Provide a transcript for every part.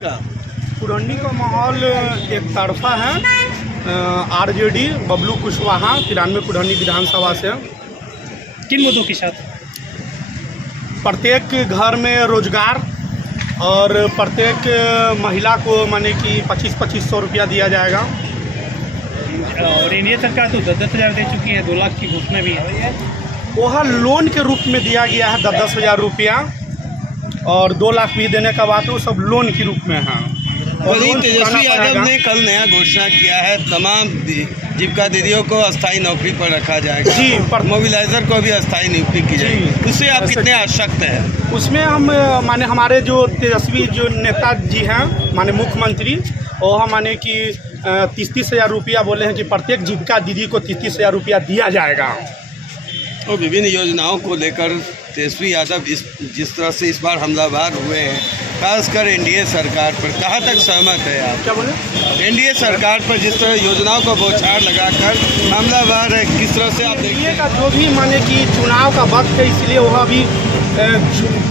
पुरंडी का माहौल एक तरफा है। आरजेडी बबलू कुशवाहा 93 पुरंडी विधानसभा से। किन मुद्दों के साथ? प्रत्येक घर में रोजगार और प्रत्येक महिला को माने कि 2500 रुपया दिया जाएगा। और एनडीए सरकार तो 10,000 दे चुकी है, 2 लाख की घोषणा भी है। वह लोन के रूप में दिया गया है 10,000 रुपया और 2 लाख भी देने का बात है, वो सब लोन के रूप में है। वहीं तेजस्वी यादव ने कल नया घोषणा किया है, तमाम जीविका दीदियों को अस्थायी नौकरी पर रखा जाएगा जी, मोबिलाइजर को भी अस्थायी नियुक्ति की जाएगी। उससे आप कितने आसक्त हैं? उसमें हम माने हमारे जो तेजस्वी जो नेता जी हैं माने मुख्यमंत्री, वह माने कि 30,000 रुपया बोले हैं कि प्रत्येक जीविका दीदी को 30,000 रुपया दिया जाएगा। और विभिन्न योजनाओं को लेकर तेजस्वी यादव जिस तरह से इस बार हमलावर हुए हैं, खासकर एनडीए सरकार पर, कहाँ तक सहमत है आप? क्या बोले? एनडीए सरकार पर जिस तरह योजनाओं को बौछार लगाकर हमलावर है, किस तरह से आप देखिए का जो भी माने कि चुनाव का वक्त है, इसलिए वह अभी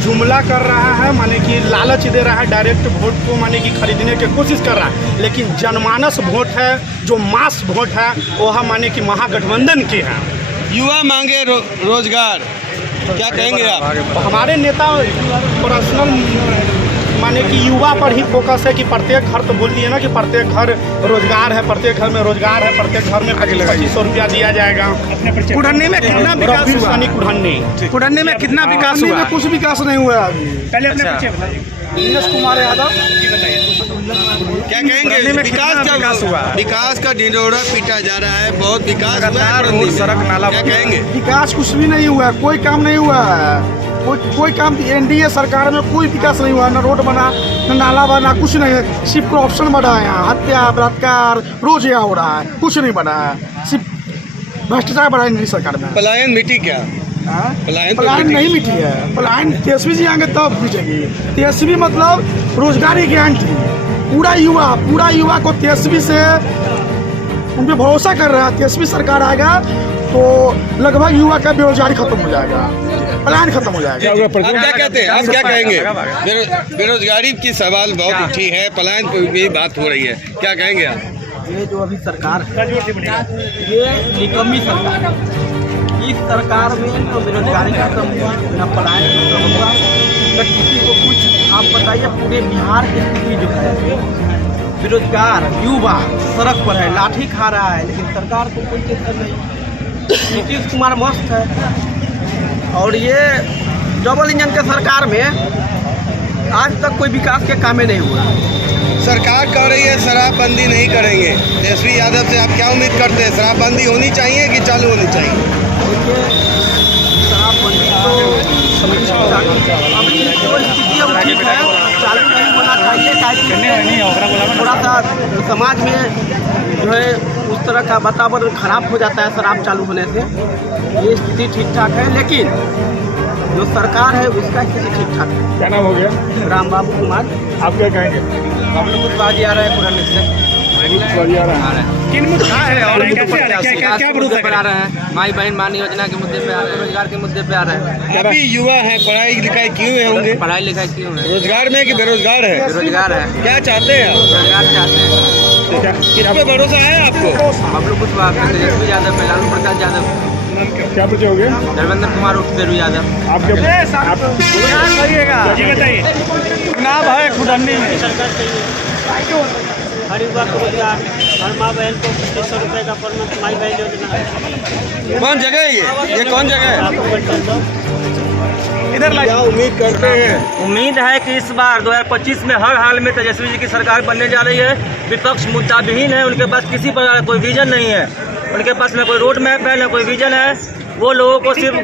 जुमला कर रहा है, माने कि लालच दे रहा है, डायरेक्ट वोट को माने कि खरीदने की कोशिश कर रहा है। लेकिन जनमानस वोट है, जो मास वोट है, वह माने कि महागठबंधन के हैं। युवा मांगे रोजगार, क्या कहेंगे आप? हमारे नेता पर्सनल माने कि युवा पर ही फोकस है कि प्रत्येक घर, तो बोल दिए ना कि प्रत्येक घर रोजगार है, प्रत्येक घर में रोजगार है, प्रत्येक घर में 2500 रुपया दिया जाएगा। पुरंडी में कितना विकास हुआ? पुरंडी में कितना विकास हुआ? कुछ विकास नहीं हुआ अभी। पहले अपने परिचय बता दीजिए। दिनेश कुमार यादव। क्या कहेंगे? विकास हुआ? विकास का ढिंढोरा पीटा जा रहा है, बहुत विकास हुआ है, सड़क नाला। क्या कहेंगे? विकास कुछ भी नहीं हुआ, कोई काम नहीं हुआ है, कोई काम एनडीए सरकार में कोई विकास नहीं हुआ, न रोड बना, न नाला बना, कुछ नहीं है। सिर्फ करप्शन बढ़ा है, यहाँ हत्या बलात्कार रोज यहाँ हो रहा है, कुछ नहीं बना है, सिर्फ भ्रष्टाचार बढ़ा है एनडीए सरकार में। पलायन मिट्टी क्या? पलायन नहीं मिटी है, पलायन तेजस्वी जी आएंगे तब मिटेगी। तेजस्वी मतलब रोजगार की गारंटी, पूरा युवा को तेजस्वी से उन पर भरोसा कर रहा है। तेजस्वी सरकार आएगा तो लगभग युवा का बेरोजगारी खत्म हो जाएगा, पलायन खत्म हो जाएगा। आप क्या कहते हैं? आप क्या कहेंगे? बेरोजगारी की सवाल बहुत उठी है, पलायन पर भी बात हो रही है, क्या कहेंगे आप? ये जो अभी सरकार है, ये निकम्मी सरकार है। इस सरकार में न बेरोजगारी खत्म हुआ, न पलायन खत्म हुआ, न किसी को कुछ। आप बताइए पूरे बिहार की स्थिति जो है, बेरोजगार युवा सड़क पर है, लाठी खा रहा है, लेकिन सरकार को कोई टेंशन नहीं। नीतीश कुमार मस्त है। और ये डबल इंजन के सरकार में आज तक कोई विकास के कामें नहीं हुआ। सरकार कह रही है शराबबंदी नहीं करेंगे, तेजस्वी यादव से आप क्या उम्मीद करते हैं? शराबबंदी होनी चाहिए कि चालू होनी चाहिए? देखिए, शराबबंदी तो अभी जो स्थिति है ठीक है, चालू नहीं होना चाहिए। थोड़ा सा समाज में जो है उस तरह का वातावरण खराब हो जाता है शराब चालू होने से। ये स्थिति ठीक ठाक है, लेकिन जो सरकार है उसका स्थिति ठीक ठाक है। क्या नाम हो गया? राम बाबू कुमार। आप क्या कहेंगे? हम लोग कुछ बाजी आ रहा है पुराने से। किन मुद्दों है और कैसे आ रहा है? क्या विरोध पर आ रहे हैं? माई बहन मान योजना के मुद्दे पे आ रहे हैं, रोजगार के मुद्दे पे आ रहे हैं। अभी युवा है, पढ़ाई लिखाई किए होंगे, पढ़ाई लिखाई क्यों है? रोजगार में कि बेरोजगार है? बेरोजगार है। क्या चाहते हैं आप? रोजगार चाहते हैं। किस पे भरोसा है आपको? हम लोग कुछ तेजस्वी यादव पे, लालू प्रसाद यादव, क्या परिचय हो गया? धर्मेंद्र कुमार उर्फ शेरू यादव। आप क्या कहिएगा? जी बताइए। चुनाव है खुदन्नी में, हर युवा को रोजगार, हर माँ बहन को 2500 रुपये का पर मंथ माई बहन योजना। कौन जगह है ये कौन जगह है? इधर क्या उम्मीद करते हैं? उम्मीद है कि इस बार 2025 में हर हाल में तेजस्वी जी की सरकार बनने जा रही है। विपक्ष मुद्दाविहीन है, उनके पास किसी प्रकार का कोई विजन नहीं है, उनके पास न कोई रोड मैप है, न कोई विजन है। वो लोगों को सिर्फ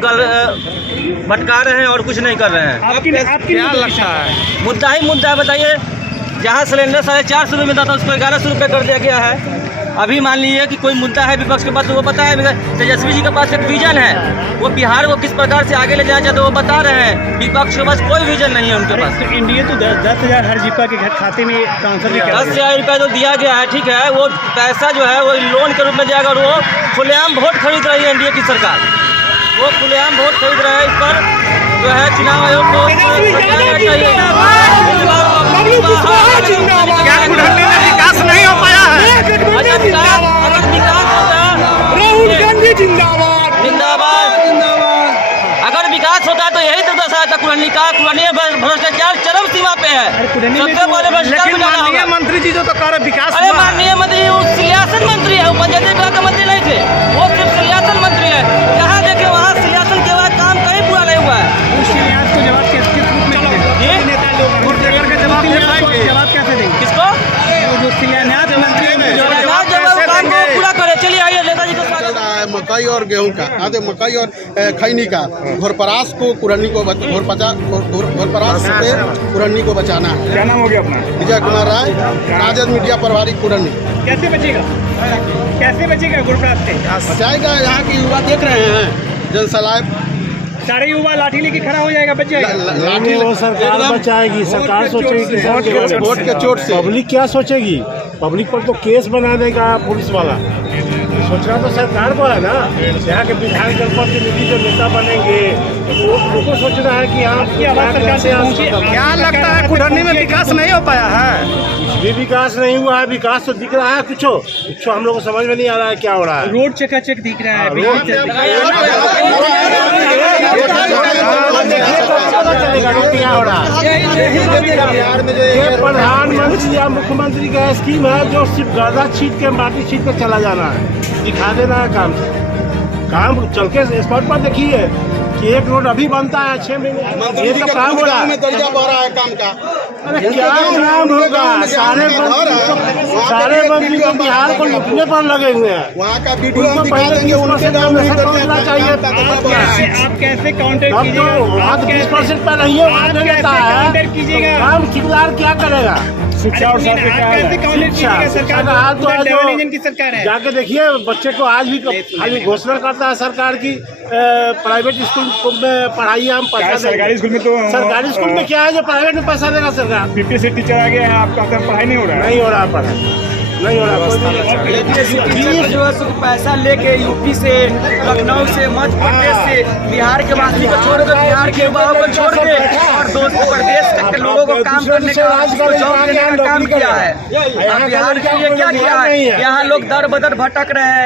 भटका रहे हैं और कुछ नहीं कर रहे हैं। आपकी क्या लगता है? मुद्दा ही मुद्दा है। बताइए, जहाँ सिलेंडर 450 रुपये में था तो उसको 1100 रुपये कर दिया गया है। अभी मान लीजिए कि कोई मुद्दा है विपक्ष के पास, तो वो पता है तेजस्वी जी के पास एक विजन है, वो बिहार को किस प्रकार से आगे ले जाया जाए तो वो बता रहे हैं। विपक्ष के पास कोई विजन नहीं है उनके पास। एनडीए तो 10,000 हर जीविका के खाते में ट्रांसफर भी कर 10,000 रुपये तो दिया गया है, ठीक है। वो पैसा जो है वो लोन के रूप में जाएगा और वो खुलेआम वोट खरीद रही है एनडीए की सरकार, वो खुलेआम वोट खरीद रहे हैं। इस पर जो है चुनाव आयोग को सबसे पहले भ्रष्टाचार लेकिन मिटाना माननीय होगा। मंत्री जी जो तो कार्य विकास अरे हुआ है। माननीय मंत्री वो सियासन मंत्री है, वो पंचायती विभाग का मंत्री नहीं थे, वो सिर्फ सियासन मंत्री है। जहाँ देखे वहाँ सियासन के बाद काम कहीं पूरा नहीं हुआ है। उस शिलान्यास को जवाब किस रूप में देंगे? ये नेता लोग वोट देकर के जवाब दे पाएंगे, जवाब कैसे देंगे? किसको वो जो शिलान्यास मंत्री है, जवाब काम को पूरा करे। चलिए आइए नेताजी को स्वागत। मकई और गेहूं का आधे मकई और खैनी का घोरपरास को कुरन्नी को घोरपरास से कुरन्नी को बचाना है। क्या नाम हो गया अपना? विजय कुमार राय, राजद मीडिया प्रभारी कुरन्नी। कैसे बचेगा? कैसे बचेगा गुरप्राप्त से? बचाएगा। यहाँ की युवा देख रहे हैं, जनसलाब सारे युवा लाठी लेके खड़ा हो जाएगा, बच जाएगा। लाठी वो सरकार एकदम बचाएगी, सरकार सोचेगी किसान के बारे में। वोट के चोट से। पब्लिक क्या सोचेगी? पब्लिक पर तो केस बना देगा पुलिस वाला। सोचना तो सरकार को है ना। यहाँ के विधायक जनप्रतिनिधि जो नेता बनेंगे वो उनको सोचना है कि हाँ आपकी आवाज सरकार से पहुंची। क्या लगता है कुढ़नी में विकास नहीं हो पाया है? कुछ भी विकास नहीं हुआ है। विकास तो दिख रहा है कुछ हम लोग को समझ में नहीं आ रहा है क्या हो रहा है। रोड चकाचक दिख रहा है, रोड क्या हो रहा है। ये प्रधानमंत्री या मुख्यमंत्री का स्कीम है जो सिर्फ गर्दा छीट के माटी छीट के चला जाना है, दिखा देना है काम से। काम चल के स्पॉट पर देखिए कि एक रोड अभी बनता है 6 महीने, ये तो काम हो रहा है। दर्जा बढ़ रहा है काम का। अरे क्या काम होगा? सारे मंत्री तो बिहार को लूटने पर लगे हुए हैं। वहाँ का वीडियो हम उनको दिखा पहले देंगे, उनके 20% गाँव में कमीशन मिलना चाहिए। आप कैसे काउंटर तब तो कीजिएगा? वहाँ तो 20% पर नहीं है, वहाँ दे देता काउंटर है। कीजिएगा? काम ठेकेदार क्या करेगा? शिक्षा और स्वास्थ्य का कैसे काउंटर कीजिएगा? सरकार हाल तो आज डबल इंजन की सरकार है। जाके देखिए बच्चे को आज भी खाली घोषणा करता है सरकार की प्राइवेट स्कूल में पढ़ाई हम पैसा सरकारी स्कूल में तो सरकारी स्कूल में क्या है जो प्राइवेट में पैसा देगा सरकार? 50 से टीचर आ गया है, आपका पढ़ाई नहीं हो रहा है। नहीं हो रहा पढ़ाई, नहीं हो रहा। 20 वर्ष पैसा लेके यूपी से, लखनऊ से, मध्य प्रदेश से बिहार के वासी को छोड़ दो, बिहार के युवाओं को छोड़ दे और दोस्त प्रदेश के लोगों को काम करने का, जॉब देने का काम किया है। अब बिहार के लिए क्या किया है? यहाँ लोग दर बदर भटक रहे हैं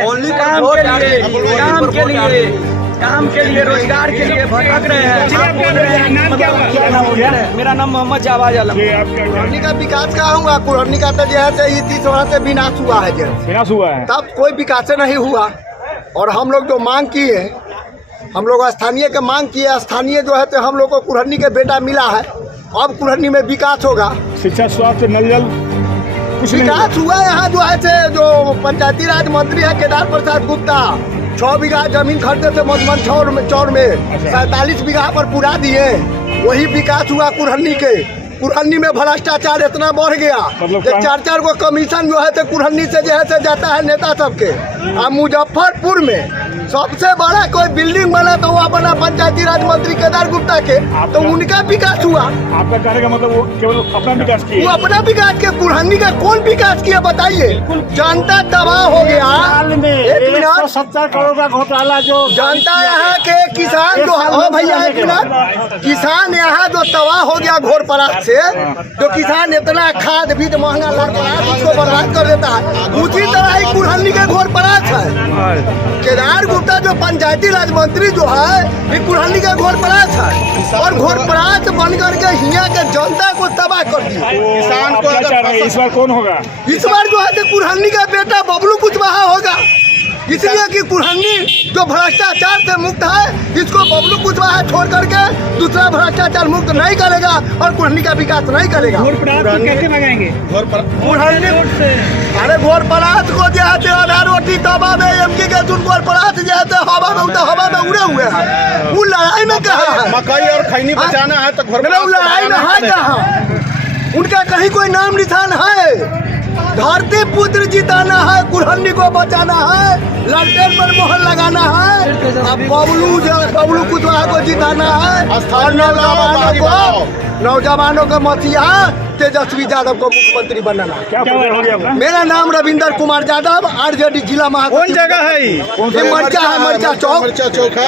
काम के लिए रोजगार के लिए भटक रहे हैं। नाम क्या हुआ? मेरा नाम मोहम्मद जावाज आलम। कुरहनी का विकास का हुआ। कुरहनी का तो जो है 30 वर्ष से विनाश हुआ है, विनाश हुआ है। तब कोई विकास नहीं हुआ। और हम लोग जो मांग किए, हम लोग स्थानीय के मांग किए, स्थानीय जो है तो हम लोग को कुरहनी के बेटा मिला है। अब कुरहनी में विकास होगा। शिक्षा, स्वास्थ्य, नल जल कुछ नहीं विकास हुआ। यहाँ जो है से जो पंचायती राज मंत्री है केदार प्रसाद गुप्ता 6 बीघा जमीन खरीदे थे मधुबन चौर में 47 बीघा पर पूरा दिए। वही विकास हुआ कुरहनी के। कुरहनी में भ्रष्टाचार इतना बढ़ गया कि 4-4 गो कमीशन जो है तो कुरहनी से जो है से जाता है नेता सबके। अब मुजफ्फरपुर में सबसे बड़ा कोई बिल्डिंग बना तो वो अपना पंचायती राज मंत्री केदार गुप्ता के, तो उनका विकास हुआ। आपका कहने का मतलब वो केवल अपना विकास वो किया। अपना विकास के कुरहनी का कौन विकास किया बताइए? जनता तबाह हो गया। साल में एक मिनट। 170 करोड़ का घोटाला जो जनता यहाँ के किसान जो हो भैया एक मिनट, किसान यहाँ जो तबाह हो गया घोरपरात से, जो किसान इतना खाद बीज महंगा लाकर उसको बर्बाद कर देता है, उसी तरह ही कुरहनी के घोरपरात है। केदार गुप्ता जो पंचायती राज मंत्री जो है ये कुरहनी का घोरपरात है और घोरपरात बन करके हिया के जनता को तबाह कर दिया। किसान को अगर इस बार कौन होगा? इस बार जो है तो कुरहनी का बेटा बबलू कुशवाहा होगा, इसलिए कि कुरहनी जो भ्रष्टाचार से मुक्त है, इसको बबलू कुशवाहा छोड़ करके दूसरा भ्रष्टाचार मुक्त नहीं करेगा और कुरहनी का विकास नहीं करेगा। कैसे मंगाएंगे? कुरहनी अरे घोरपरात को जो है आधा रोटी तवा में एमकी के घोरपरात जो है हवा में उड़े हुए हैं। वो लड़ाई में कहा है? मकई और खैनी बचाना है तो लड़ाई में है कहाँ? उनका कहीं कोई नाम निशान है? धरती पुत्र जिताना है, कुरहनी को बचाना है, ललटेन पर मोहर लगाना है, अब बबलू कुशवाहा को जिताना है और नौजवानों को मसीहा तेजस्वी यादव को मुख्यमंत्री बनाना है। क्या हो गया अपना? मेरा नाम रविंदर कुमार यादव, RJD जिला महासचिव। कौन जगह है? ये मर्चा है, मर्चा चौक है।